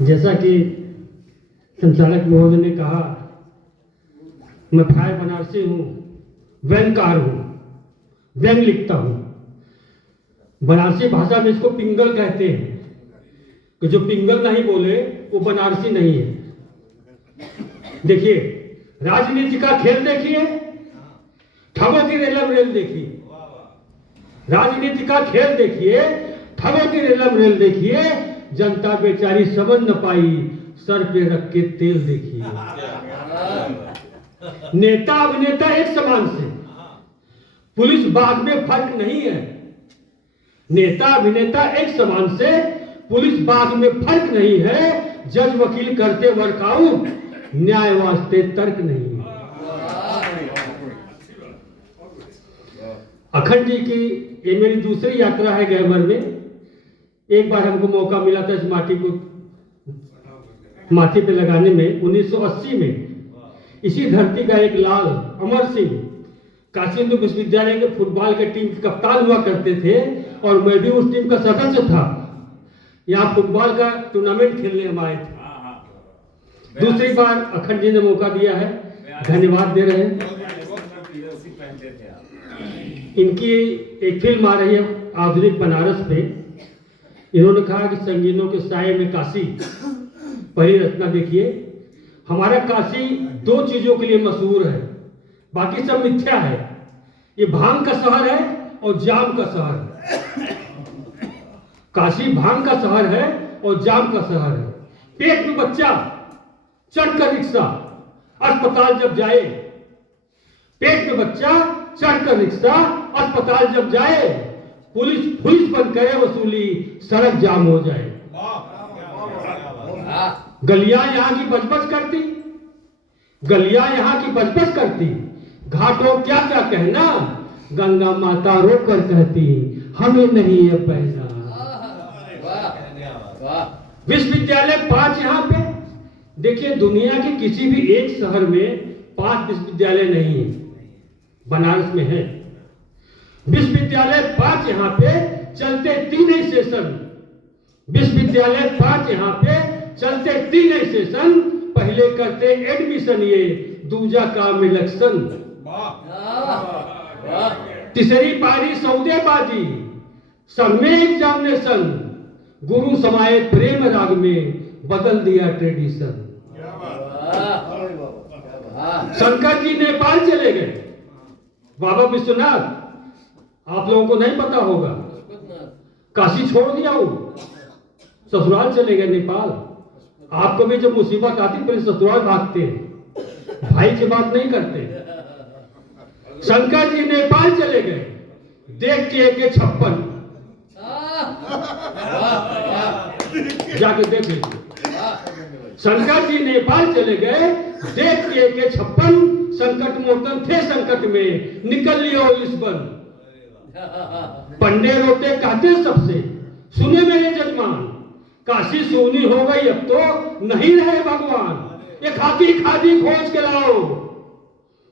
जैसा कि संचालक महोदय ने कहा, मैं फायर बनारसी हूँ, व्यंगकार हूँ, व्यंग लिखता हूँ। बनारसी भाषा में इसको पिंगल कहते हैं कि जो पिंगल नहीं बोले वो बनारसी नहीं है। देखिए, राजनीति का खेल देखिए, ठगों की रेलम रेल देखिए। राजनीति का खेल देखिए, ठगों की रेलम रेल देखिए, जनता बेचारी समझ न पाई, सर पे रख के तेल देखिए। नेता अभिनेता एक समान से, पुलिस बाग में फर्क नहीं है। नेता अभिनेता एक समान से, पुलिस बाग में फर्क नहीं है। जज वकील करते वर्कआउट, न्याय वास्ते तर्क नहीं है। अखंड जी की ये मेरी दूसरी यात्रा है गैबर में। एक बार हमको मौका मिला था इस माटी को माथे पे लगाने में 1980 में। इसी धरती का एक लाल अमर सिंह काशी हिंदू विश्वविद्यालय के फुटबॉल के टीम के कप्तान हुआ करते थे और मैं भी उस टीम का सदस्य था। यहाँ फुटबॉल का टूर्नामेंट खेलने हम आए थे। दूसरी बार अखंड जी ने मौका दिया है, धन्यवाद दे रहे हैं। इनकी एक फिल्म आ रही है आधुनिक बनारस पे। इन्होंने कहा कि संगीनों के साये में काशी, पहली रचना देखिए। हमारा काशी दो चीजों के लिए मशहूर है, बाकी सब मिथ्या है। ये भांग का शहर है और जाम का शहर है। काशी भांग का शहर है और जाम का शहर है। पेट में बच्चा चढ़कर रिक्शा अस्पताल जब जाए, पेट में बच्चा चढ़कर रिक्शा अस्पताल जब जाए, पुलिस बंद करे वसूली, सड़क जाम हो जाए। गलियां यहाँ की बजबज करती, गलियां यहाँ की बजबज करती, घाटों क्या क्या कहना, गंगा माता रोकर कहती, हमें नहीं है पहना। विश्वविद्यालय 5 यहाँ पे। देखिए, दुनिया के किसी भी एक शहर में 5 विश्वविद्यालय नहीं है, बनारस में है। विश्वविद्यालय 5 यहाँ पे चलते 3 ही सेशन। विश्वविद्यालय 5 यहाँ पे चलते 3 ही सेशन। पहले करते एडमिशन, ये दूजा काम इलेक्शन। तीसरी पारी सौदेबाजी, सब में एग्जामिनेशन। गुरु समाये प्रेम राग में, बदल दिया ट्रेडिशन। शंकर जी नेपाल चले गए। बाबा विश्वनाथ, आप लोगों को नहीं पता होगा, काशी छोड़ दिया वो, ससुराल चले गए नेपाल। आपको भी जब मुसीबत आती पहले ससुराल भागते हैं, भाई की बात नहीं करते। शंकर जी नेपाल चले गए, देख के AK-56 जाके देख लीजिए। शंकर जी नेपाल चले गए, देख के AK-56 संकट मोचन थे, संकट में निकल लियो लिस्बन। पंडे रोते कहते सबसे, सुने मेरे जजमान, काशी सोनी हो गई अब तो नहीं रहे भगवान। ये खाकी खादी खोज के लाओ,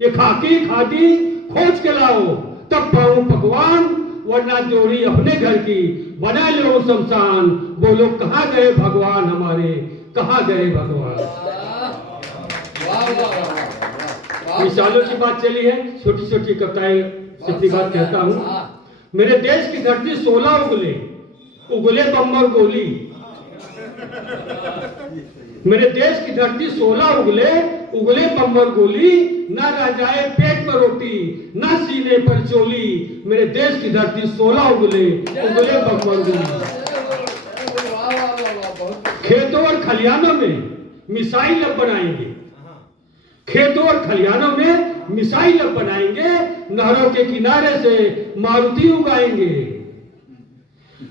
ये खाकी खादी खोज के लाओ, तब पाऊं पकवान, वरना जोड़ी अपने घर की बना लो शमशान। बोलो कहाँ गए भगवान हमारे, कहाँ गए भगवान। मिसालों की बात चली है, छोटी छोटी कविताएं सिद्धि बात कहता हूँ। मेरे देश की धरती 16 उगले बम्बर गोली। मेरे देश की धरती 16 उगले बम्बर गोली, ना रह जाए पेट पर रोटी, ना सीने पर चोली। मेरे देश की धरती 16 उगले बम्बर गोली। खेतों और खलियानों में मिसाइल अब बनाएंगे, खेतों और खलियानों में मिसाइल अब बनाएंगे, नहरों के किनारे से मारुति उगाएंगे।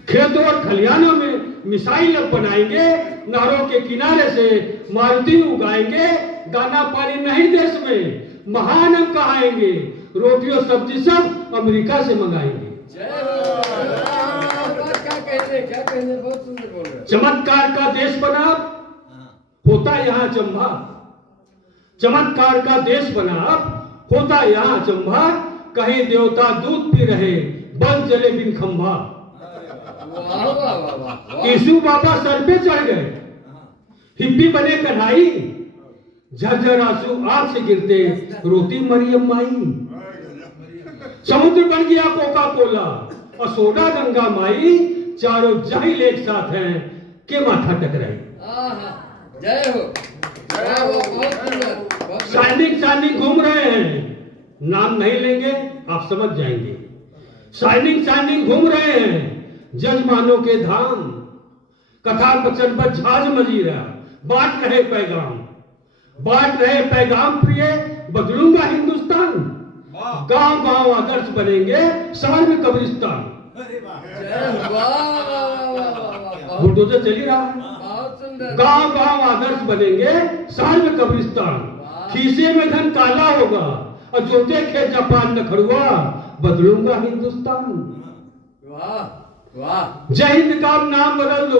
खेतों और खलियानों में मिसाइल अब बनाएंगे, नहरों के किनारे से मारुति उगाएंगे। दाना पानी नहीं देश में, महान हम कहाएंगे, रोटी और सब्जी सब अमेरिका से मंगाएंगे। चमत्कार का देश बना, होता यहाँ चंबा। चमत्कार का देश बना, होता यहाँ चंबा। कहीं देवता दूध पी रहे, बल जले बिन खंभा। यीशु बाबा सर पे चढ़ गए, हिप्पी बने कन्हाई, झरझर आंसू आंख से गिरते रोती मरियम माई। समुद्र बन गया कोका कोला और सोडा गंगा माई, चारों जाहिल एक साथ हैं के माथा टकराई। जय हो, बहुत सुंदर। शाइनिंग शाइनिंग घूम रहे हैं, नाम नहीं लेंगे आप समझ जाएंगे। शाइनिंग शाइनिंग घूम रहे हैं जजमानों के धाम, कथा वचन पर झाज मजीरा बांट रहे पैगाम, बांट रहे पैगाम प्रिय बदलूंगा हिंदुस्तान। गांव गांव आदर्श बनेंगे, शहर में कब्रिस्तान। बुलडोजर चली रहा है। गांव गांव आदर्श बनेंगे, शहर में कब्रिस्तान। खीसे में धन काला होगा और जो देखे जापान में खड़ुआ, बदलूंगा हिंदुस्तान। वाह वाह। जय हिंद का नाम बदल दो,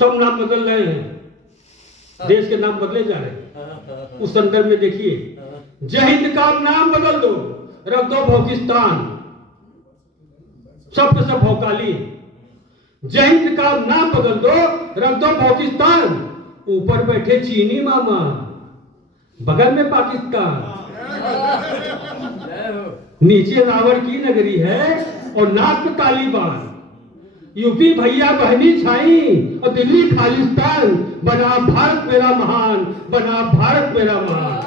सब नाम बदल रहे हैं, देश के नाम बदले जा रहे हैं। उस संदर्भ में देखिए, जय हिंद का नाम बदल दो, रख दो पाकिस्तान, सब सब भौकाली। जय हिंद का नाम बदल दो, रख दो पाकिस्तान, ऊपर बैठे चीनी मामा, बगल में पाकिस्तान। नीचे रावण की नगरी है और नाक पे तालिबान। यूपी भैया बहनी छाई और दिल्ली खालिस्तान, बना भारत मेरा महान, बना भारत मेरा महान।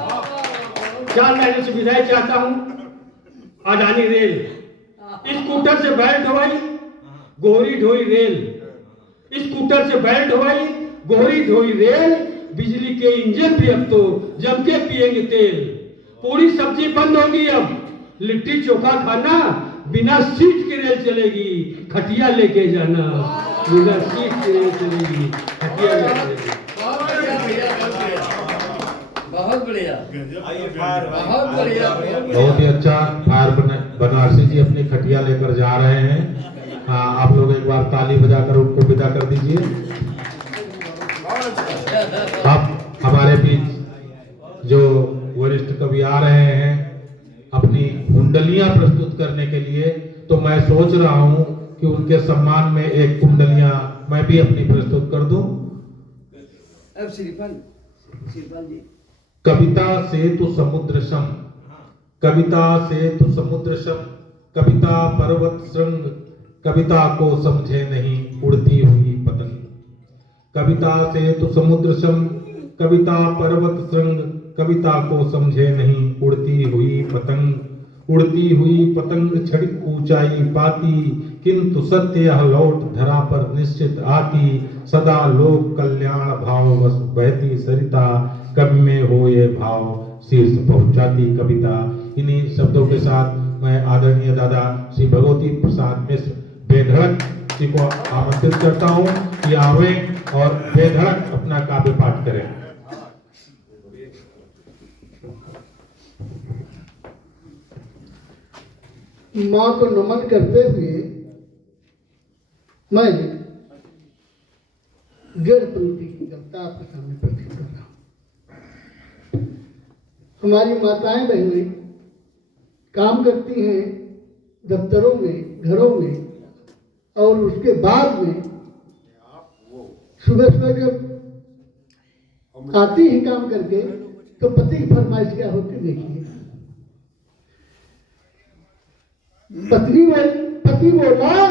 4 लाइनें सुविधाएं चाहता हूं। अडानी रेल, स्कूटर से बेल्ट ढोई, गोहरी ढोई रेल। स्कूटर से बेल्ट ढोई, गोहरी ढोई रेल। बिजली के इंजन भी अब तो जम के पिएंगे तेल। पूरी सब्जी बंद होगी अब, लिट्टी चोखा खाना, बिना सीट की रेल चलेगी, खटिया लेके जाना। बिना सीट की रेल चलेगी, खटिया लेके चलेगी। बहुत बढ़िया, बहुत बढ़िया। बहुत ही अच्छा। फायर बनारसी जी अपनी खटिया लेकर जा रहे हैं। आप लोग एक बार ताली बजाकर उनको विदा कर दीजिए। अब हमारे बीच जो वरिष्ठ कवि आ रहे हैं अपनी कुंडलियां प्रस्तुत करने के लिए, तो मैं सोच रहा हूं कि उनके सम्मान में एक कुंडलियां मैं भी अपनी प्रस्तुत कर दूं। अब श्रीपाल जी। कविता से तो समुद्र सम, कविता से तो समुद्र सम, कविता पर्वत श्रृंग, कविता को समझे नहीं उड़ती हुई पतंग। कविता से तो समुद्र सम, कविता पर्वत श्रृंग, कविता को समझे नहीं उड़ती हुई पतंग। उड़ती हुई पतंग छड़िक ऊंचाई पाती, किंतु सत्य यह लौट धरा पर निश्चित आती। सदा लोक कल्याण भाव बस बहती सरिता, कवि में हो ये भाव शीर्ष पहुंचाती कविता। इन्हीं शब्दों के साथ मैं आदरणीय दादा श्री भगवती प्रसाद मिश्र बेधड़क जी को आमंत्रित करता हूं कि आवे और बेधड़क अपना काव्य पाठ करें। मां को नमन करते हुए मैं 1.5 पंक्ति की कविता आपके सामने प्रस्तुत कर रहा हूं। हमारी माताएं बहनें काम करती हैं दफ्तरों में, घरों में, और उसके बाद में सुबह सुबह जब आती ही काम करके तो पति की फरमाइश क्या होती देखिए। पति बोला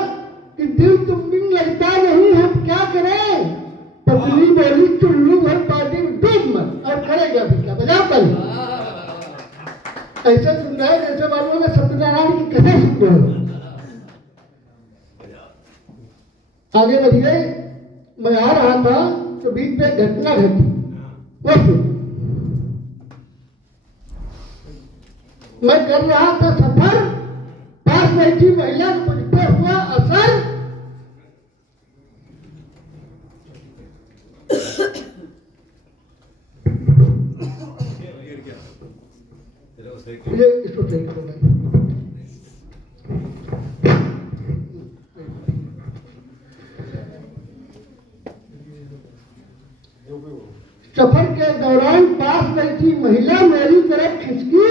कि दिल तुम बिन लगता नहीं, हम क्या करें। पत्नी बोली चुल्लू भर पार्टी में डूब मत, और करेगा फिर क्या, बजाओ कल। ऐसा सुन रहा है जैसे मालूम है सत्यनारायण की कथा सुन रहे हो। आगे बढ़िए। मैं आ रहा था तो बीच में घटना घटी, वो सुन। मैं कर रहा था सफर, पास बैठी महिला को मुझ पर हुआ असर। ये इसको सही करो भाई। सफर के दौरान पास बैठी महिला मेरी तरफ खिसकी,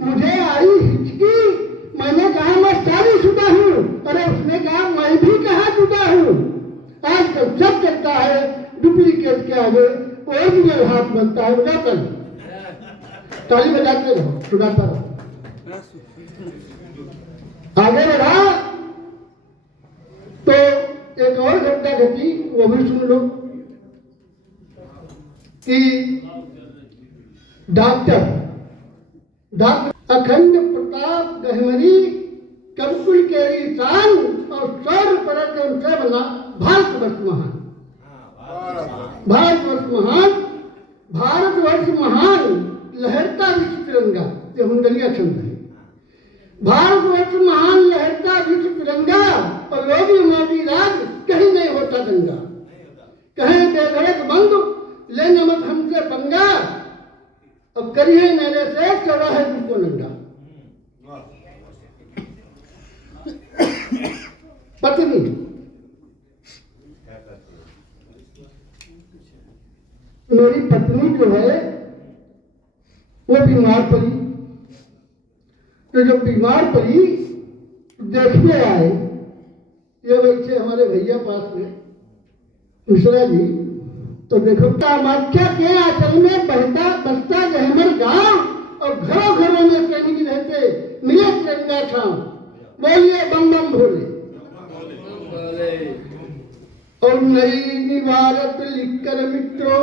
मुझे आई हिचकी। मैंने कहा मैं शादीशुदा हूँ। अरे उसने आजकल सब करता है डुप्लीकेट के आगे ओरिजिनल हाथ बनता है। बजाकर ताली बजाते रहो, सुनाता रहो। आगे बढ़ा तो एक और घटना घटी, वो भी सुन लो कि डॉक्टर अखंड प्रताप गहमरी कबकुल केरी शान और 100 पराक्रम से बना भारतवर्ष महान। भारतवर्ष महान, भारतवर्ष महान लहरता विश्व तिरंगा, ये हुंडलिया छंद है। भारतवर्ष महान लहरता विश्व तिरंगा और योगी मोदी राज कहीं नहीं होता दंगा। कहे बेधड़क बंद लेने मत हमसे पंगा, अब करिए मेरे से चौराहे तुमको नंगा। पत्नी मेरी पत्नी जो है वो बीमार पड़ी, तो जब बीमार पड़ी देखने आए ये बच्चे हमारे भैया पास में मिश्रा जी, तो देखो कामाख्या के आंचल में बसता गहमर गांव और घरों घरों में सैनिक रहते मिले तिरंगा छांव। बोलिए बम बम भोले। और नई इबारत लिखकर मित्रों,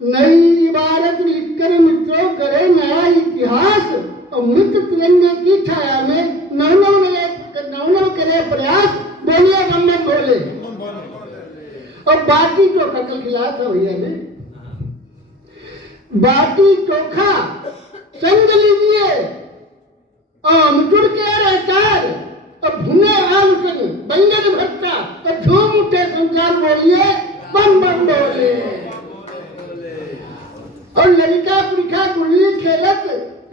नई इबारत लिखकर मित्रों करे नया इतिहास और मित्र तिरंगे की छाया में नौ करे प्रयास। बोलिए बम बम भोले। और बाटी चोखा कल खिलाया था भैया ने, बाटी चोखा संग लीजिए आमचूर के रहकार और भुने आलू संग बैंगन भरता और झूम उठे संसार। बोलिए बम बम बोले। और लड़का पुरखा गुल्ली खेलत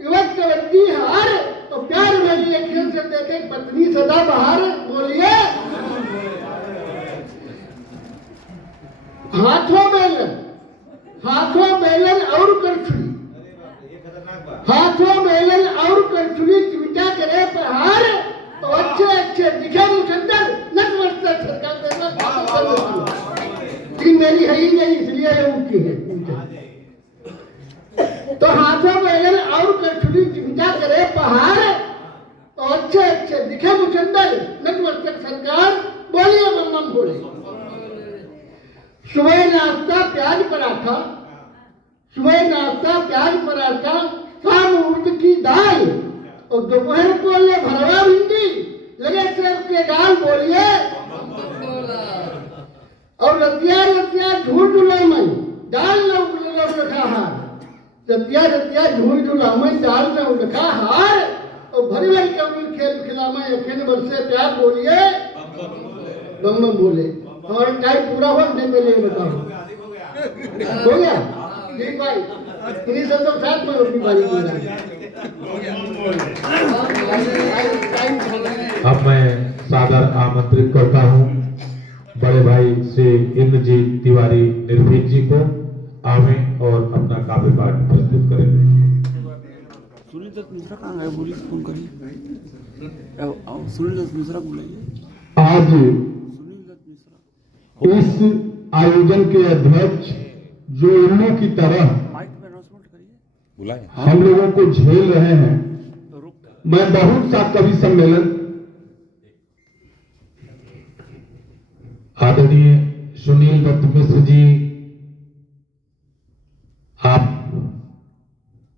युवक कबड्डी हार और प्यार भरी अखियों से देखे पत्नी सदा बहार। बोलिए हाथों बेलन और करछुली, हाथों बेलन और करछुली चिमटा करे प्रहार और अच्छे अच्छे दिखे मुसद्दर नतमस्तक सरकार देना। मेरी है ही नहीं इसलिए ये उनकी है। तो हाथों बेलन और करछुली चिमटा करे प्रहार और अच्छे अच्छे दिखे मुसद्दर नतमस्तक सरकार। बोलिए बम बम भोले। सुबह नाश्ता प्याज पराठा, सुबह नाश्ता प्याज पराठा, शाम उड़द की दाल और दोपहर को ले भरवा भिंडी लगे सेब के दाल। बोलिए और रतिया झूल झूला में दाल न रखा हार, रतिया झूल झूला में दाल न रखा हार और भरी भरी कबूल खेल खिला में अखिन बरसे प्यार। बोलिए बम बम बोले। और टाइम पूरा हुआ नहीं मेरे बताओ हो गया ठीक भाई, इन्हीं सब तो साथ में अपनी बारी अब मैं सादर आमंत्रित करता हूँ बड़े भाई श्री इंद्रजीत तिवारी निर्भीक जी को आवे और अपना काव्य पाठ प्रस्तुत करेंगे। सुनील दत्त मिश्रा कहाँ गए? बोलिए फोन करिए। सुनील दत्त मिश्रा बुलाइए। आज इस आयोजन के अध्यक्ष जो उल्लू की तरह माइक में अनाउंसमेंट करिए। हम लोगों को झेल रहे हैं, मैं बहुत सा कवि सम्मेलन आदरणीय सुनील दत्त मिश्र जी, आप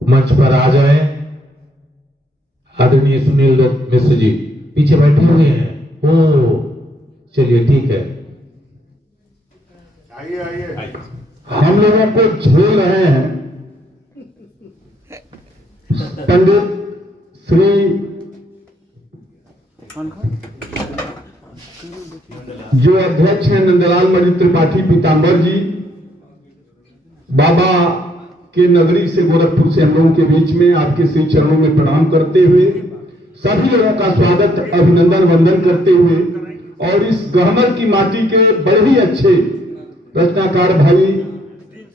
मंच पर आ जाए। आदरणीय सुनील दत्त मिश्र जी पीछे बैठे हुए हैं। ओ चलिए ठीक है, आइए। हम लोगों को झेल रहे हैं पंडित श्री जो अध्यक्ष हैं नंदलाल मणि त्रिपाठी पीताम्बर जी, बाबा के नगरी से गोरखपुर से हम लोगों के बीच में आपके श्री चरणों में प्रणाम करते हुए सभी लोगों का स्वागत अभिनंदन वंदन करते हुए और इस गहमर की माटी के बड़े ही अच्छे रचनाकार भाई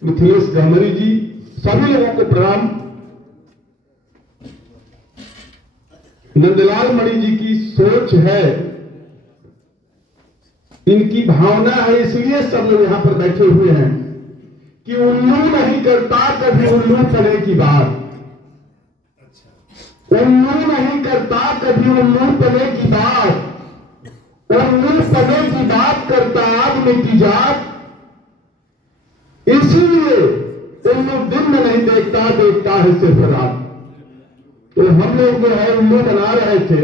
मिथिलेश गहमरी जी, सभी लोगों को प्रणाम। नंदलाल मणि जी की सोच है इनकी भावना है, इसलिए सब लोग यहाँ पर बैठे हुए हैं कि उल्लू नहीं करता कभी उल्लू पने की बात, उल्लू नहीं करता कभी उल्लू पने की बात, उल्लू पने की बात करता आदमी की जात, इसीलिए उल्लू दिन में नहीं देखता, देखता है सिर्फ रात। तो हम लोग जो है उल्लू बना रहे थे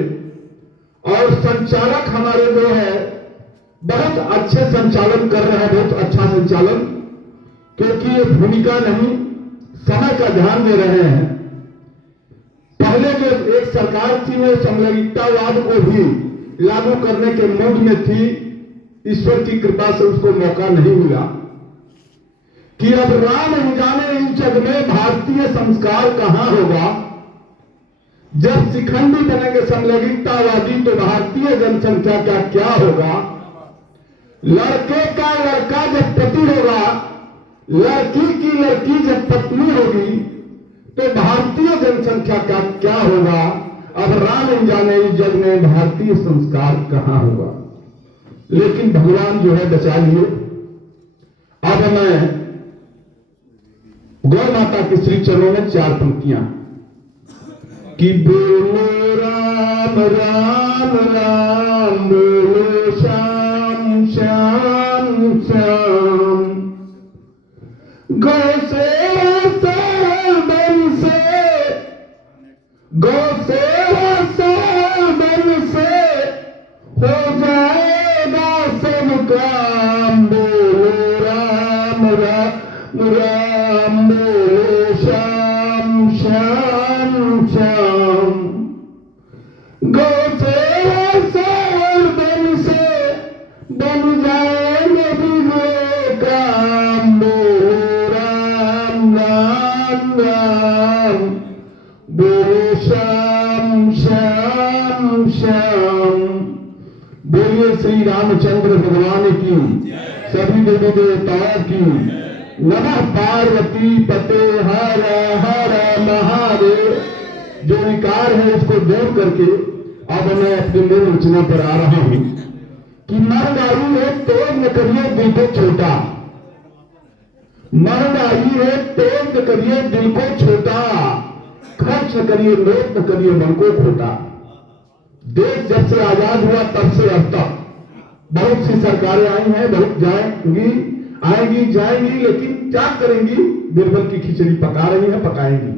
और संचालक हमारे जो है बहुत अच्छे संचालन कर रहे हैं, बहुत अच्छा संचालन, क्योंकि ये भूमिका नहीं समय का ध्यान दे रहे हैं। पहले जो एक सरकार थी वो समलैंगिकतावाद को भी लागू करने के मूड में थी, ईश्वर की कृपा से उसको मौका नहीं मिला कि अब राम ही जाने इस जग में भारतीय संस्कार कहां होगा। जब शिखंडी बनेंगे समलैंगिकतावादी तो भारतीय जनसंख्या का क्या होगा। लड़के का लड़का जब पति होगा, लड़की की लड़की जब पत्नी होगी तो भारतीय जनसंख्या का क्या होगा। अब राम जाने इस जग में भारतीय संस्कार कहां होगा। लेकिन भगवान जो है बचा लिए। अब मैं गौ माता के श्री चरणों में 4 पंक्तियां कि बोलो राम राम राम, बोलो श्याम श्याम श्याम, गौ सेवा सर्वधर्म से, गौ सेवा सर्वधर्म से हो जाएगा सब काम। बोलो राम राम राम, बोलो श्याम श्याम श्याम, गौ सेवा सर्वधर्म से बन जाएंगे बिगड़े काम। बोलो राम राम राम, बोलो श्याम श्याम श्याम। बोलिए श्री रामचंद्र भगवान की, सभी देवी देवताओं की। नमः पार्वती पते हर हर महादेव। जो विकार है उसको दूर करके अब मैं अपने मूल रचना पर आ रहा हूं कि महंगाई है तेज न करिए दिल को छोटा, महंगाई है तेज न करिए दिल को छोटा, खर्च न करिए नोट न करिए मन को खोटा। देश जब से आजाद हुआ तब से अब तक बहुत सी सरकारें आई हैं, बहुत जाएंगी, आएंगी जाएंगी, लेकिन क्या करेंगी, बिरबल की खिचड़ी पका रही है, पकाएंगी।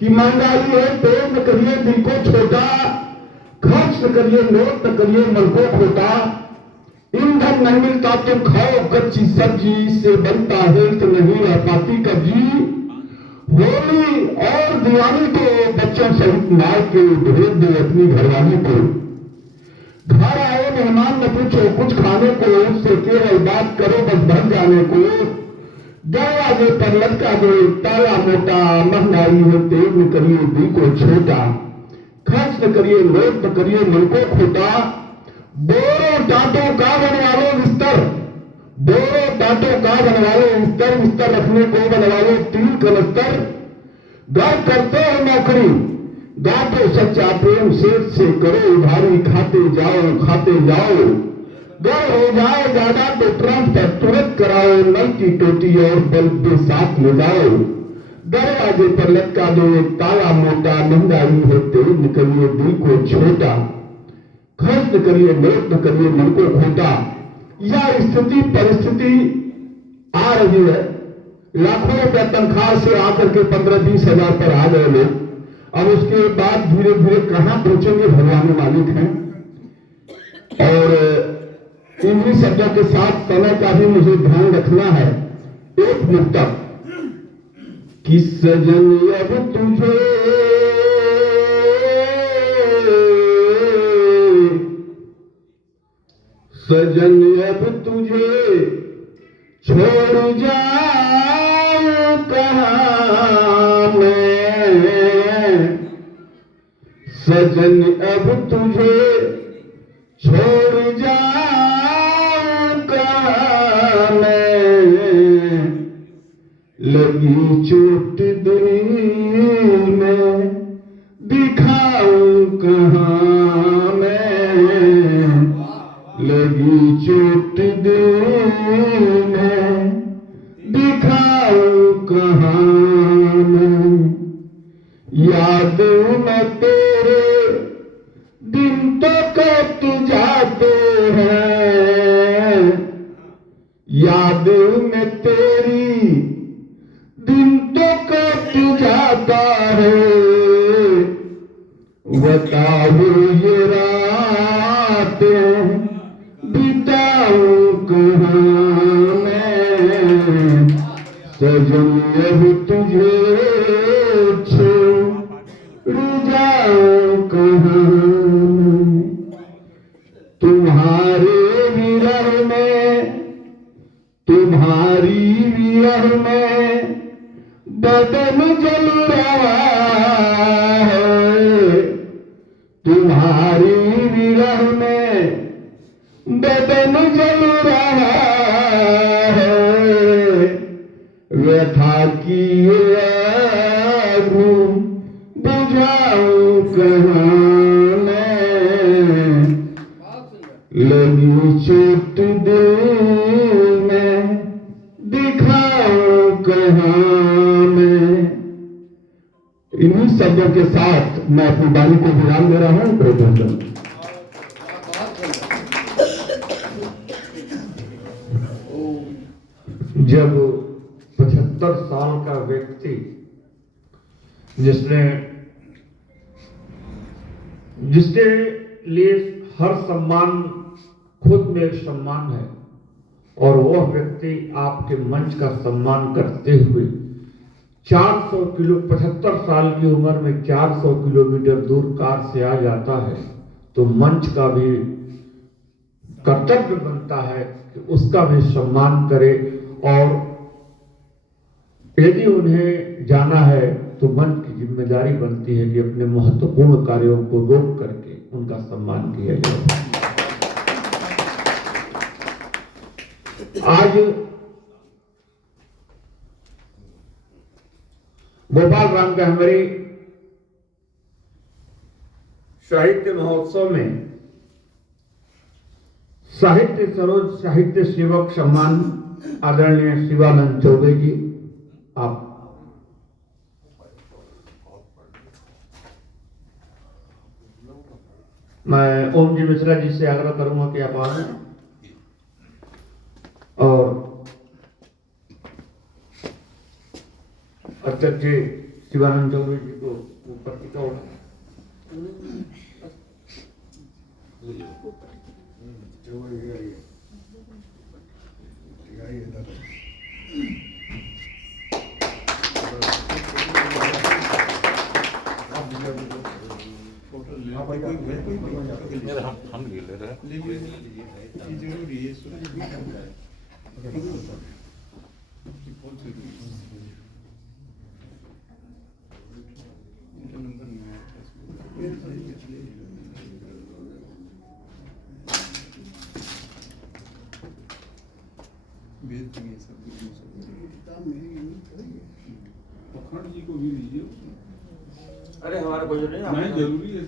कि महंगाई है तेज न करिए दिल को छोटा, खर्च न करिए नोट न करिए मन को खोटा, ईंधन नहीं मिलता तो खाओ कच्ची सब्जी, से बनता हेल्थ नहीं रह पाती कब्जी। होली और दिवाली को बच्चों सहित मार के भेज दो अपनी घरवाली को। घर आए मेहमान न पूछो कुछ खाने को, उससे केवल बात करो बस भर जाने को। दरवाजे पर लटका दो ताला मोटा, महंगाई है तेज न करिए दिल को छोटा, खर्च न करिए नोट न करिए मन को खोटा। बोरो टाटों का बनवा लो बिस्तर, बोरो टाटों का बनवा लो बिस्तर, बिस्तर रखने को बनवा लो 3 कनस्तर। घर करते हो नौकरी गातो सच्चा प्रेम सेठ से करो उधारी, खाते जाओ। घर हो जाए ज्यादा तो ट्रांसफर तुरंत कराओ, नल की टोटी और बल्ब के साथ ले जाओ। दरवाजे पर लटका दो एक ताला मोटा, महंगाई है तेज न करिए दिल को छोटा, खर्च न करिए नोट न करिए मन को खोटा। यह स्थिति परिस्थिति आ रही है। लाखों रुपया तनख्वाह से आकर के 15-20 हजार पर आ गए लोग। अब उसके बाद धीरे धीरे कहां पहुंचेंगे भगवान मालिक हैं। और इन्हीं शब्दों के साथ समय का भी मुझे ध्यान रखना है। एक मुक्तक कि सजन अब तुझे सजन अब तुझे छोड़ जाऊं कहां मैं, सजन अब तुझे छोड़ जाऊं कहां मैं। लगी चोट दिल में दिखाऊं कहां मैं, लगी चोट याद में तेरे दिन तो कट जाते हैं, याद में तेरी दिन तो कट जाता है, बताओ ये रातें बिताऊं कहाँ मैं, सजन अब तुझे छोड़ जाऊं कहाँ मैं, तुम्हारे विरह में, तुम्हारी विरह में बदन जल रहा है, तुम्हारी विरह में बदन जल रहा है, व्यथा की आग बुझाऊं कहाँ मैं, लगी चोट दिल में दिखाऊं कहाँ मैं। इन्हीं शब्दों के साथ मैं अपनी वाणी को विराम दे रहा हूं। प्रभु जब 75 साल का व्यक्ति जिसके लिए हर सम्मान खुद में एक सम्मान है, और वह व्यक्ति आपके मंच का सम्मान करते हुए 75 साल की उम्र में 400 किलोमीटर दूर कार से आ जाता है, तो मंच का भी कर्तव्य बनता है कि उसका भी सम्मान करे, और यदि उन्हें जाना है तो मंच की जिम्मेदारी बनती है कि अपने महत्वपूर्ण कार्यों को रोक करके उनका सम्मान किया जाए। आज गोपाल राम गहमरी साहित्य महोत्सव में साहित्य सरोज साहित्य सेवक सम्मान आदरणीय शिवानंद चौबे जी, आप मैं ओम जी मिश्रा जी से आग्रह करूंगा कि आप आए और अध्यक्ष जी शिवानंद चौबे जी को पत्रिका उठा हम ले रहे अखंड जी को भी लीजिए। अरे हमारा कोई नहीं जरूरी है,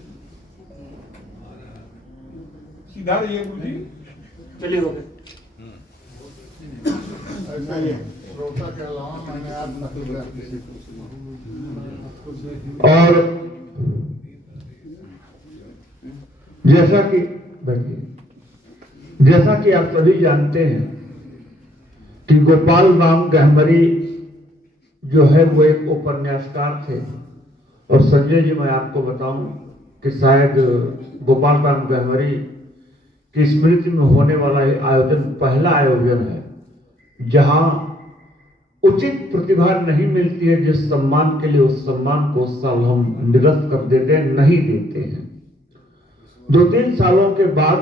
सीधा रहिए गुरु जी। चलिए हो गए। ऐसा ही रोटा के अलावा मैंने आज नकल और जैसा कि आप सभी जानते हैं कि गोपाल राम गहमरी जो है वो एक उपन्यासकार थे, और संजय जी मैं आपको बताऊं कि शायद गोपाल राम गहमरी की स्मृति में होने वाला आयोजन पहला आयोजन है जहां उचित प्रतिभा नहीं मिलती है, जिस सम्मान के लिए उस सम्मान को उस साल हम निरस्त कर देते हैं, नहीं देते हैं। 2-3 सालों के बाद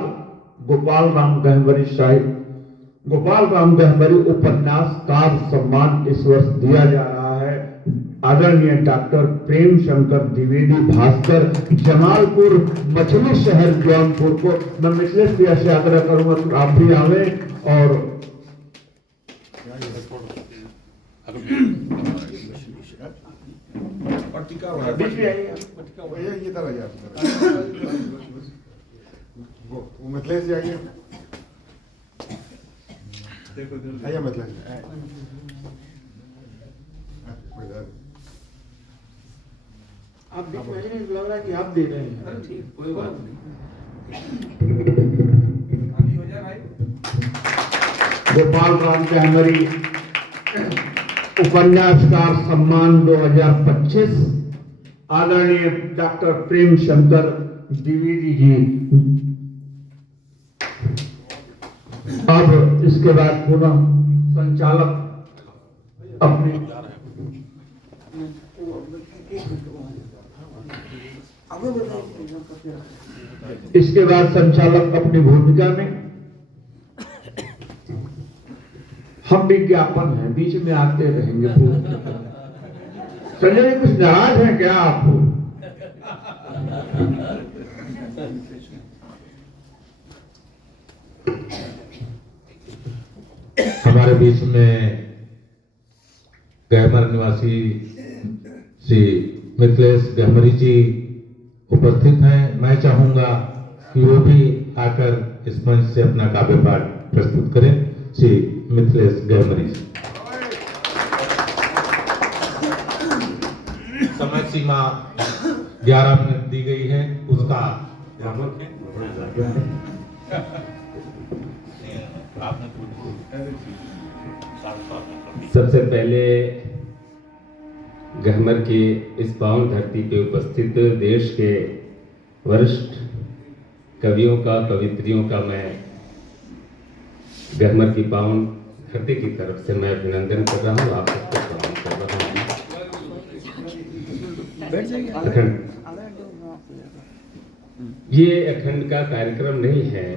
गोपाल राम गहमरी उपन्यासकार सम्मान इस वर्ष दिया जा रहा है। आदरणीय डॉक्टर प्रेम शंकर द्विवेदी भास्कर, जमालपुर मछली शहर जौनपुर को मैं मिथिलेश भैया से आग्रह करूंगा कि आप भी आवे और बीच में आइए। ये तरह वो मिथिलेश जी आइए, आइए मिथिलेश जी। आप देख रहे हैं, लग रहा है कि आप दे रहे हैं। अरे ठीक, कोई बात नहीं। हो जाए भाई। गोपाल राम गहमरी उपन्यासकार सम्मान 2025 आदरणीय डॉक्टर प्रेम शंकर द्विवेदी जी। अब इसके बाद पुनः संचालक अपने इसके बाद संचालक अपनी भूमिका में। हम विज्ञापन हैं, बीच में आते रहेंगे। संजय जी कुछ नाराज हैं क्या आप? हमारे बीच में गहमर निवासी श्री मिथिलेश गहमरी जी उपस्थित हैं। मैं चाहूंगा कि वो भी आकर इस मंच से अपना काव्य पाठ प्रस्तुत करें। श्री मिथिलेश गहमरी जी। समय सीमा 11 मिनट दी गई है, उसका सबसे पहले गहमर की इस पावन धरती पे उपस्थित देश के वरिष्ठ कवियों का, कवित्रियों का मैं गहमर की पावन धरती की तरफ से मैं अभिनंदन कर रहा हूँ, आप सबको प्रणाम कर रहा हूँ। अखंड, ये अखंड का कार्यक्रम नहीं है,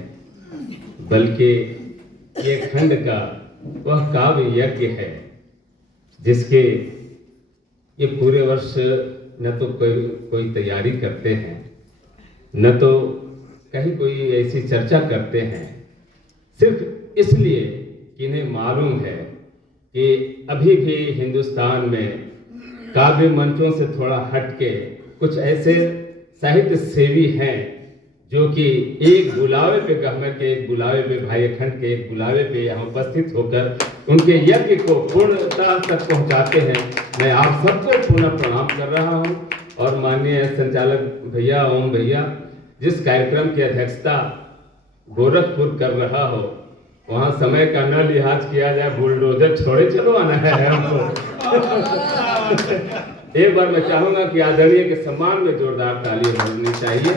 बल्कि ये खंड का वह काव्य यज्ञ है जिसके ये पूरे वर्ष न तो कोई तैयारी करते हैं, न तो कहीं कोई ऐसी चर्चा करते हैं, सिर्फ इसलिए कि इन्हें मालूम है कि अभी भी हिंदुस्तान में काव्य मंचों से थोड़ा हटके कुछ ऐसे साहित्य सेवी हैं जो कि एक बुलावे पे, गहमर के एक बुलावे पे, भाई अखंड के एक बुलावे पे यहाँ उपस्थित होकर उनके यज्ञ को पूर्णता तक पहुँचाते हैं। मैं आप सबको पुनः प्रणाम कर रहा हूँ। और माननीय संचालक भैया, ओम भैया, जिस कार्यक्रम की अध्यक्षता गोरखपुर कर रहा हो, वहाँ समय का न लिहाज किया जाए, बुलडोजर छोड़े चलो आना है हमको। एक बार मैं चाहूँगा कि आदरणीय के सम्मान में जोरदार ताली बजनी चाहिए।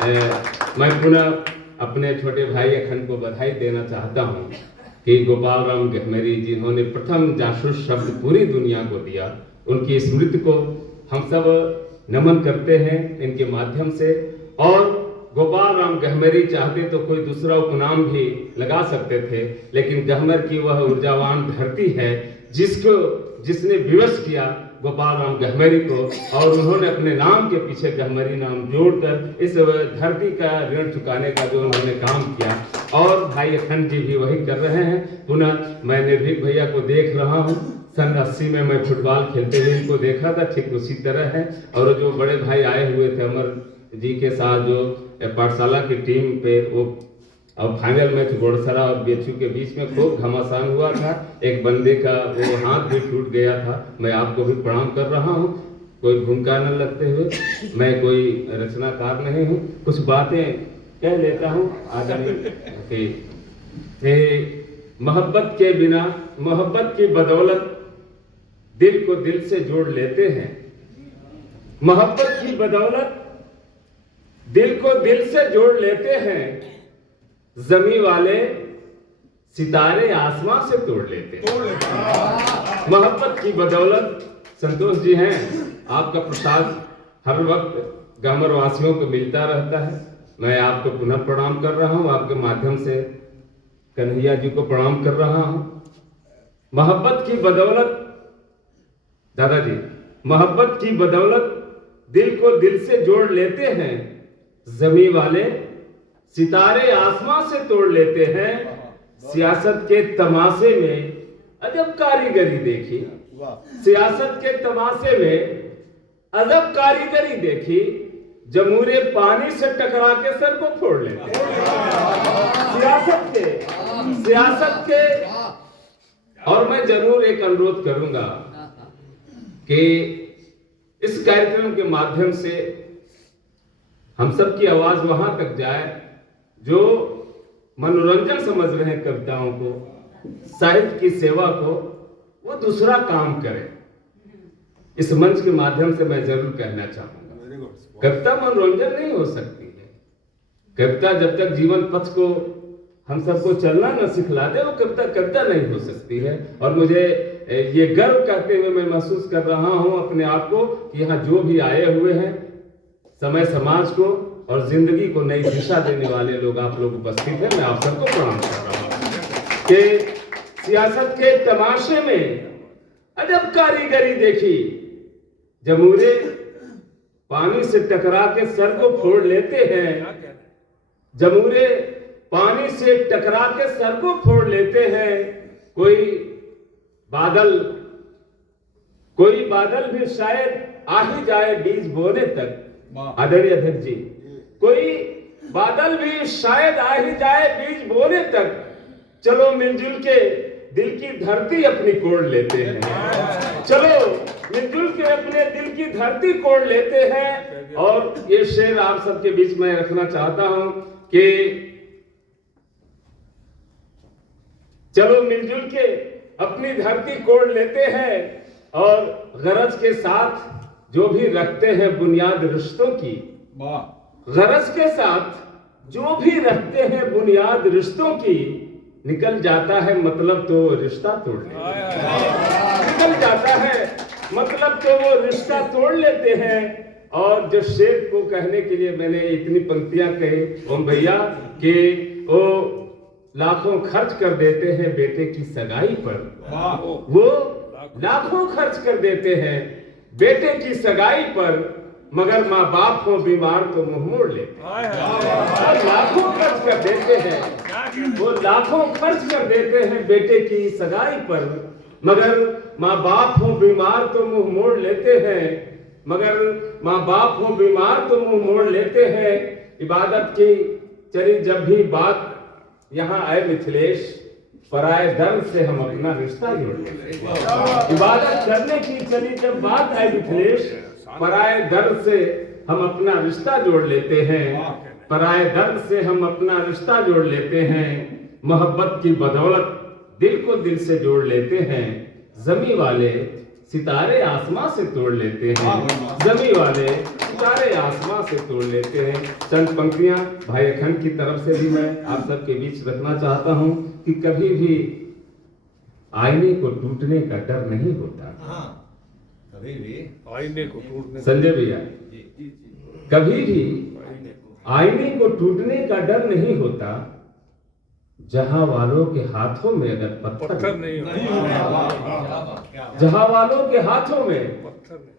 मैं पुनः अपने छोटे भाई अखंड को बधाई देना चाहता हूँ कि गोपाल राम गहमरी जिन्होंने प्रथम जासूस शब्द पूरी दुनिया को दिया, उनकी स्मृति को हम सब नमन करते हैं इनके माध्यम से। और गोपाल राम गहमरी चाहते तो कोई दूसरा उपनाम भी लगा सकते थे, लेकिन गहमर की वह ऊर्जावान धरती है जिसने विवश किया गोपाल राम गहमरी को, और उन्होंने अपने नाम के पीछे गहमरी नाम जोड़कर इस धरती का ऋण चुकाने का जो उन्होंने काम किया, और भाई अखंड जी भी वही कर रहे हैं। पुनः मैं निर्भीक भैया को देख रहा हूँ, सन 80 में मैं फुटबॉल खेलते हुए इनको देखा था, ठीक उसी तरह है। और जो बड़े भाई आए हुए थे अमर जी के साथ, जो पाठशाला की टीम पे वो और फाइनल मैच गोड़सरा और बेचू के बीच में खूब घमासान हुआ था, एक बंदे का वो हाथ भी टूट गया था। मैं आपको भी प्रणाम कर रहा हूँ, कोई भूमिका न लगते हुए, मैं कोई रचनाकार नहीं हूँ, कुछ बातें कह लेता हूँ। आदरणीय मोहब्बत के बिना, मोहब्बत की बदौलत दिल को दिल से जोड़ लेते हैं, मोहब्बत की बदौलत दिल को दिल से जोड़ लेते हैं, जमी वाले सितारे आसमां से तोड़ लेते हैं। मोहब्बत की बदौलत संतोष जी हैं, आपका प्रसाद हर वक्त गहमर वासियों को मिलता रहता है। मैं आपको पुनः प्रणाम कर रहा हूं, आपके माध्यम से कन्हैया जी को प्रणाम कर रहा हूं। मोहब्बत की बदौलत दादाजी, मोहब्बत की बदौलत दिल को दिल से जोड़ लेते हैं, जमी वाले सितारे आसमां से तोड़ लेते हैं, सियासत के तमाशे में अजब कारीगरी देखी, सियासत के तमाशे में अजब कारीगरी देखी, जमूरे पानी से टकरा के सर को फोड़ लेते हैं। सियासत के और मैं जरूर एक अनुरोध करूंगा कि इस कार्यक्रम के माध्यम से हम सब की आवाज वहां तक जाए जो मनोरंजन समझ रहे हैं कविताओं को, साहित्य की सेवा को, वो दूसरा काम करे। इस मंच के माध्यम से मैं जरूर कहना चाहूंगा, कविता मनोरंजन नहीं हो सकती है। कविता जब तक जीवन पथ को हम सबको चलना न सिखला दे, वो कविता नहीं हो सकती है। और मुझे ये गर्व करते हुए मैं महसूस कर रहा हूं अपने आप को कि यहाँ जो भी आए हुए हैं, समय समाज को और जिंदगी को नई दिशा देने वाले लोग आप लोग उपस्थित हैं। मैं आप सबको प्रणाम कर रहा हूं कि सियासत के तमाशे में अजब कारीगरी देखी, जमूरे पानी से टकरा के सर को फोड़ लेते हैं, जमूरे पानी से टकरा के सर को फोड़ लेते हैं। कोई बादल भी शायद आ ही जाए बीज बोने तक। आदरणीय अध्यक्ष जी, कोई बादल भी शायद आ ही जाए बीज बोने तक। चलो मिलजुल के दिल की धरती अपनी कोड़ लेते हैं, चलो मिलजुल के अपने दिल की धरती कोड़ लेते हैं। और ये शेर आप सबके बीच में रखना चाहता हूं कि चलो मिलजुल के अपनी धरती कोड़ लेते हैं और गरज के साथ जो भी रखते हैं बुनियाद रिश्तों की, गरज के साथ जो भी रखते हैं बुनियाद रिश्तों की, निकल जाता है मतलब तो रिश्ता तोड़ लेते हैं, निकल जाता है मतलब तो वो रिश्ता तोड़ लेते हैं। और जो शेर को कहने के लिए मैंने इतनी पंक्तियां कही ओम भैया कि वो लाखों खर्च कर देते हैं बेटे की सगाई पर, वो लाखों खर्च कर देते हैं बेटे की सगाई पर, मगर माँ बाप को बीमार तो मुंह मोड़ लेते हैं। लाखों खर्च कर देते हैं, वो लाखों खर्च कर देते हैं बेटे की सगाई पर, मगर माँ बाप को बीमार तो मुंह मोड़ लेते हैं, मगर माँ बाप को बीमार तो मुंह मोड़ लेते हैं। इबादत की चली जब भी बात यहाँ आए मिथिलेश, पराए दर्द से हम अपना रिश्ता जोड़ लेते हैं। इबादत करने की चली जब बात आए मिथिलेश, पराए दर्द से हम अपना रिश्ता जोड़ लेते हैं, पराए दर्द से हम अपना रिश्ता जोड़ लेते हैं। मोहब्बत की बदौलत दिल को दिल से जोड़ लेते हैं, जमी वाले सितारे आसमां से तोड़ लेते हैं, जमी वाले सितारे आसमां से तोड़ लेते हैं। चंद पंक्तियां भाई अखंड की तरफ से भी मैं आप सबके बीच रखना चाहता हूं कि कभी भी आईने को टूटने का डर नहीं होता। कभी भी आईने को टूटने, संजय भैया, कभी भी आईने को टूटने का डर नहीं होता, जहां वालों के हाथों में अगर पत्थर नहीं होता, जहां वालों के हाथों में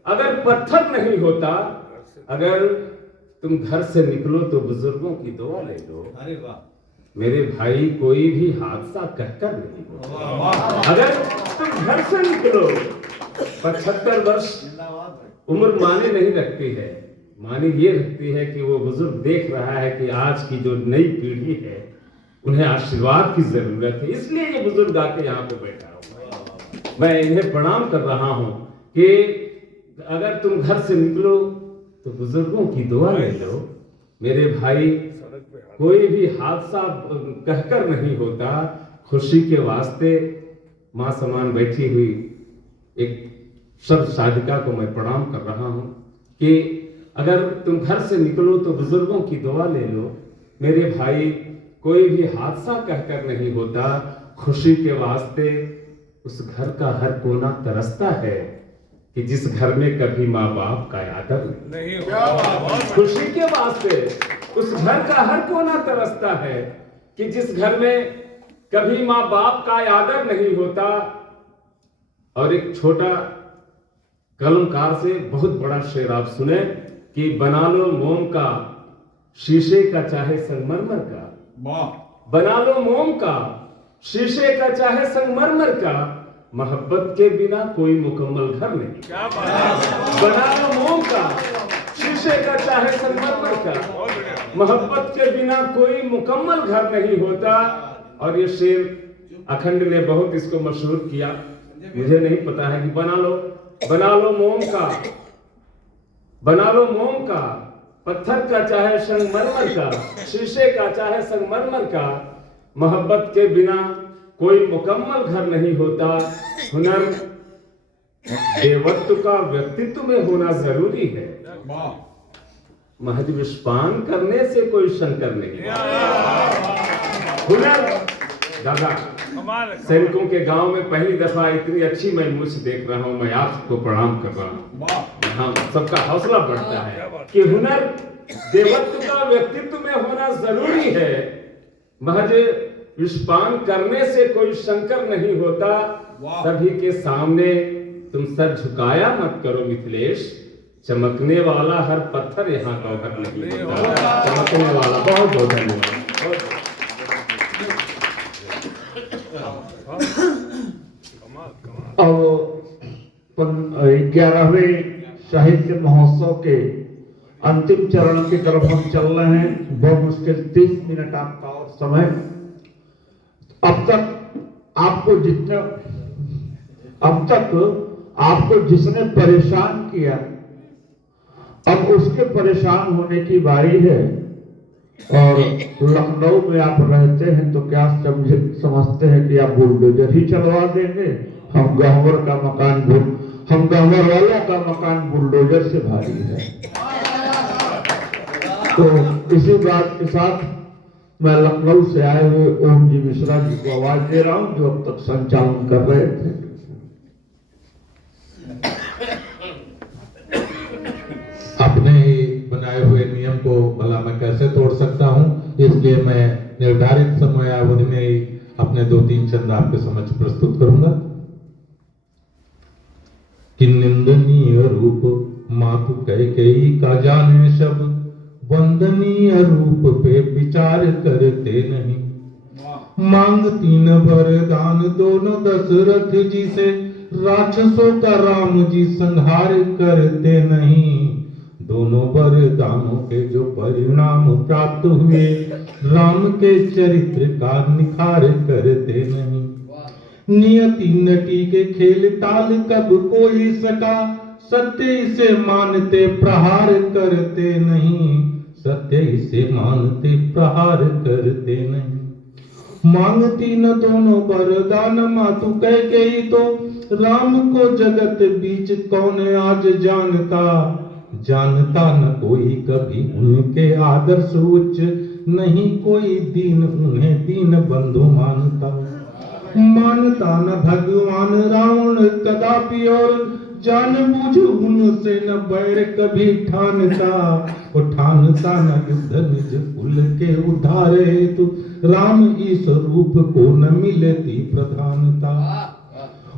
अगर पत्थर नहीं होता, अगर तुम घर से निकलो तो बुजुर्गों की दुआ ले लो। अरे वाह मेरे भाई, कोई भी हादसा कहकर नहीं होता। अगर तुम घर से निकलो, 75 वर्ष उम्र माने नहीं रखती है, माने ये रखती है कि वो बुजुर्ग देख रहा है कि आज की जो नई पीढ़ी है उन्हें आशीर्वाद की जरूरत है, इसलिए ये बुजुर्ग आके यहाँ पे बैठा हुआ। मैं इन्हें प्रणाम कर रहा हूँ कि अगर तुम घर से निकलो तो बुजुर्गों की दुआ ले लो। मेरे भाई, कोई भी हादसा कहकर नहीं होता, खुशी के वास्ते माँ समान बैठी हुई एक सब साधिका को मैं प्रणाम कर रहा हूँ कि अगर तुम घर से निकलो तो बुजुर्गों की दुआ ले लो। मेरे भाई, कोई भी हादसा कहकर नहीं होता, खुशी के वास्ते उस घर का हर कोना तरसता है कि जिस घर में कभी माँ बाप का आदर नहीं होता। खुशी के वास्ते उस घर का हर कोना तरसता है कि जिस घर में कभी माँ बाप का आदर नहीं होता। और एक छोटा कलमकार से बहुत बड़ा शेर आप सुने कि बना लो मोम का शीशे का चाहे संगमरमर का, बना लो मोम का शीशे का चाहे संगमरमर का, मोहब्बत के बिना कोई मुकम्मल घर नहीं। बना लो मोम का शीशे का चाहे संगमरमर का, मोहब्बत के बिना कोई मुकम्मल घर नहीं होता। और ये शेर अखंड ने बहुत इसको मशहूर किया, मुझे नहीं पता है कि बना लो मोम का बना लो मोम का, पत्थर का चाहे संगमरमर का, शीशे का चाहे संगमरमर का, मोहब्बत के बिना कोई मुकम्मल घर नहीं होता। हुनर देवत्व का व्यक्तित्व में होना जरूरी है, महज विस्पान करने से कोई शंकर नहीं। हुनर दादा, सैनिकों के गांव में पहली दफा इतनी अच्छी मैं मुझ देख रहा हूं, मैं आपको प्रणाम कर रहा हूं। यहाँ सबका हौसला बढ़ता है कि हुनर देवत्व का व्यक्तित्व में होना जरूरी है, महज विस्पान करने से कोई शंकर नहीं होता। सभी के सामने तुम सर झुकाया मत करो मिथिलेश, चमकने वाला हर पत्थर यहाँ गौहर नहीं होता। चमकने वाला बहुत बहुत धन्यवाद। अब 11वें साहित्य महोत्सव के अंतिम चरण की तरफ हम चल रहे हैं। बहुत मुश्किल 30 मिनट आपका और समय। अब तक आपको जिसने परेशान किया, अब उसके परेशान होने की बारी है। और लखनऊ में आप रहते हैं तो क्या समझते हैं कि आप बुलडोजर ही चलवा देंगे? हम गहवर वालों का मकान बुलडोजर से भारी है। तो इसी बात के साथ मैं लखनऊ से आए हुए ओम जी मिश्रा जी को आवाज दे रहा हूं, जो अब तक संचालन कर रहे थे। अपने ही बनाए हुए नियम को भला मैं कैसे तोड़ सकता हूं, इसलिए मैं निर्धारित समय अवधि में ही अपने 2-3 छंद आपके समक्ष प्रस्तुत करूंगा। कि निंदनीय रूप मातु कैकेयी का जाने सब, वंदनीय रूप पे विचार करते नहीं। मांग 3 वरदान दोनों दशरथ जी से, राक्षसों का राम जी संहार करते नहीं। दोनों वरदानों के जो परिणाम प्राप्त हुए, राम के चरित्र का निखार करते नहीं। नियति नटी के खेल ताल कब कोई सका, सत्य इसे मानते प्रहार करते नहीं। सत्य इसे मानते प्रहार करते नहीं। मांगती न दोनों वरदान मातु कैकेयी तो, राम को जगत बीच कौन आज जानता। जानता न कोई कभी उनके आदर्श उच्च, नहीं कोई दीन उन्हें दीन बंधु मानता। मानता न भगवान रावण कदापि, और जानबूझ उनसे न बैर कभी ठानता। ठानता न युद्ध निज कुल के उद्धार हेतु, राम इस रूप को न मिलती प्रधानता।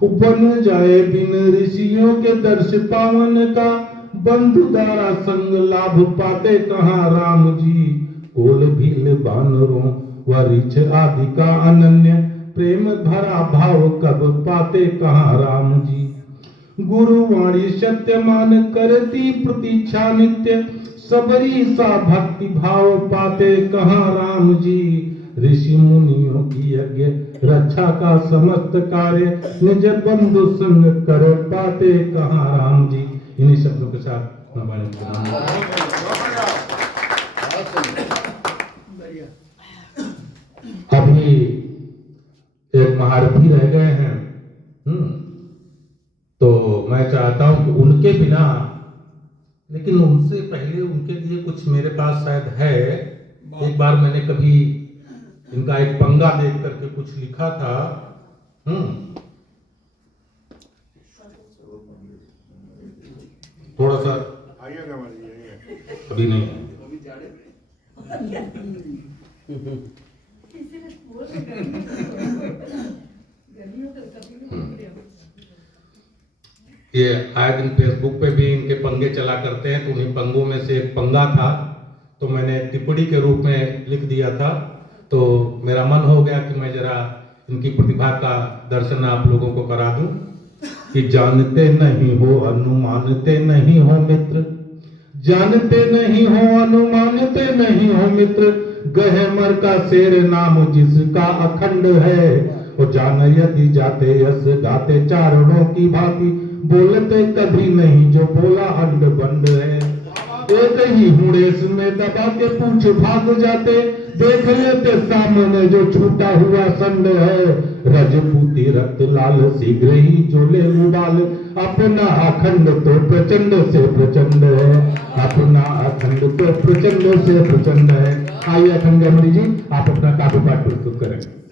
बन जाए बिन ऋषियों के दर्श पावन का, बंधु द्वारा संग लाभ पाते कहाँ राम जी। कोल भील बानरों व ऋछ आदि का अनन्य, प्रेम भरा भाव कब पाते कहाँ राम जी। गुरुवाणी सत्य मान करती प्रतीक्षा नित्य, सबरी सा भक्ति भाव पाते कहाँ राम जी। ऋषि मुनियों की यज्ञ रक्षा का समस्त कार्य, निज बंधु संग कर पाते कहाँ राम जी। इन्हीं शब्दों के साथ अभी एक महारथी रह गए हैं। तो मैं चाहता हूं कि उनके बिना, लेकिन उनसे पहले उनके लिए कुछ मेरे पास शायद है। एक बार मैंने कभी इनका एक पंगा देख करके कुछ लिखा था। थोड़ा सा अभी नहीं, ये आए दिन फेसबुक पे भी इनके पंगे चला करते हैं, तो उन्हीं पंगों में से एक पंगा था, तो मैंने टिप्पणी के रूप में लिख दिया था। तो मेरा मन हो गया कि मैं जरा इनकी प्रतिभा का दर्शन आप लोगों को करा दूं। कि जानते नहीं हो अनुमानते नहीं हो मित्र, जानते नहीं हो अनुमानते नहीं हो मित्र, गहमर का शेर नाम जिसका अखंड है। वो जान यदि जाते यस गाते चारणों की भांति, बोलते कभी नहीं जो बोला अंड बंड है। एक ही हुड़ेस में दबा के पूछ भाग जाते, देख लेते सामने जो छूटा हुआ संड है, रजपूती रक्त लाल शीघ्र ही जोले उबाल, अपना अखंड तो प्रचंड से प्रचंड है, अपना अखंड तो प्रचंड से प्रचंड है। आइए अखंड गमरी जी, आप अपना काव्य पाठ प्रस्तुत करें।